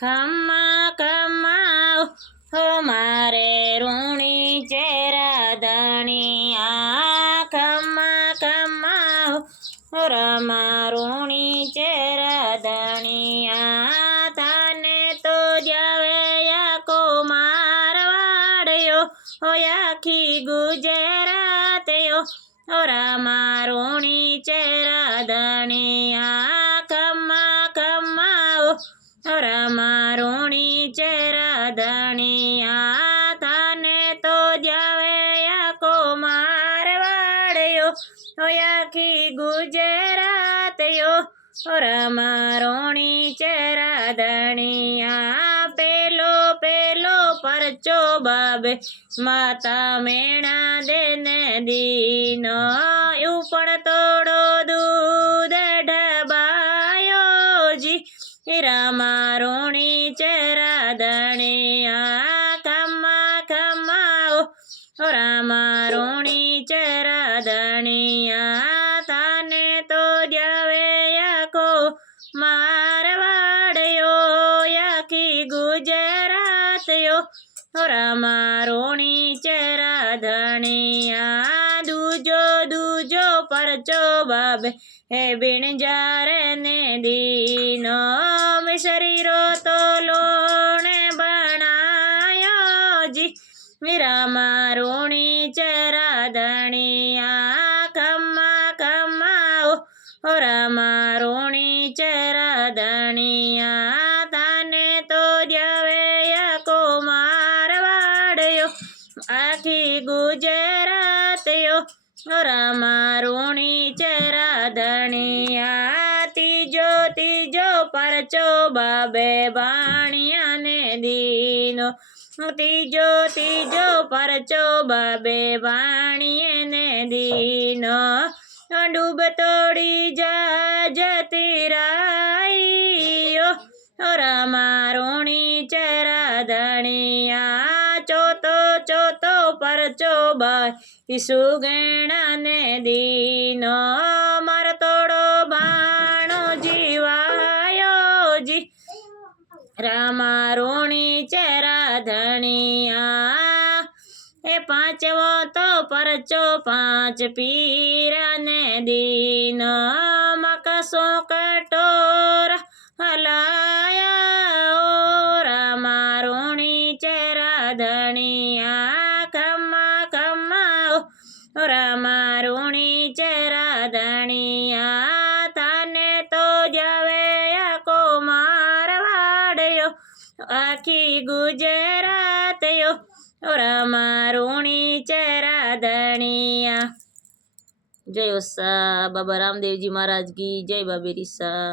ખમ્મા ખમ્મા હો મારે ઋણી ચેરા ધણિયા ખમ્મા ખમ્મા હો રમા ઋણી ચેરા ધણિયા તને તો જાવે યાકો મારવાડ્યો હો આખી ગુજરાતયો હો રમા ઋણી ચેરા ધણિયા ખમ્મા ખમ્મા હો રમા ઋણી ચેરા ધણિયા તને તો જાવે યાકો મારવાડ્યો હો આખી ગુજરાતયો હો રમા ઋણી ચેરા ધણિયા પેલો પેલો પરચો બાબે માતા મેણા દેને દીનો એવું પણ તોડો દૂધ ઢબાયો જી રમા ઋણી ચેરા ધણિયા ખમ્મા ખમ્મા હો રમા ઋણી ચેરા ધણિયા તને તો જાવે યાકો મારવાડ્યો આખી ગુજરાતયો હો રમા ઋણી ચેરા ધણિયા દૂજો દૂજો પરચો બાબે હે બીણજારે ને દીનો શરીરો તો લોણે બનાયો જી રમા ઋણી ચેરા ધણિયા ખમ્મા ખમ્મા હો રમા ઋણી ચેરા ધણિયા તને તો જાવે યાકો મારવાડ્યો આખી ગુજરાતયો હો રમા ઋણી ચેરા ધણિયા ત્રીજો ત્રીજો પરચો બાબે ભાણિયાને દીનો ત્રીજો ત્રીજો પરચો બાબે ભાણિયાને દીનો ડૂબ તોડી જતી રાઈયો હો રમા ઋણી ચેરા ધણિયા ચોથો ચોથો પરચો બાઈ સુગેણાને દીનો મારો તોડો ભાણો જીવાયો જી રમા ઋણી ચેરા ધણિયા એ પાંચમો તો પરચો પાંચ પીરાને દીનો મકસો કટોરા હલાયા ઓ રમા ઋણી ચેરા ધણિયા ખમ્મા ખમ્મા હો રમા ઋણી ચેરા ધણિયા તને તો જાવે યાકો મારવાડ્યો આખી ગુજરાતયો હો રમા ઋણી ચેરા ધણિયા જય ઓસા બાબા રામદેવજી મહારાજ કી જય બાબે રીસા।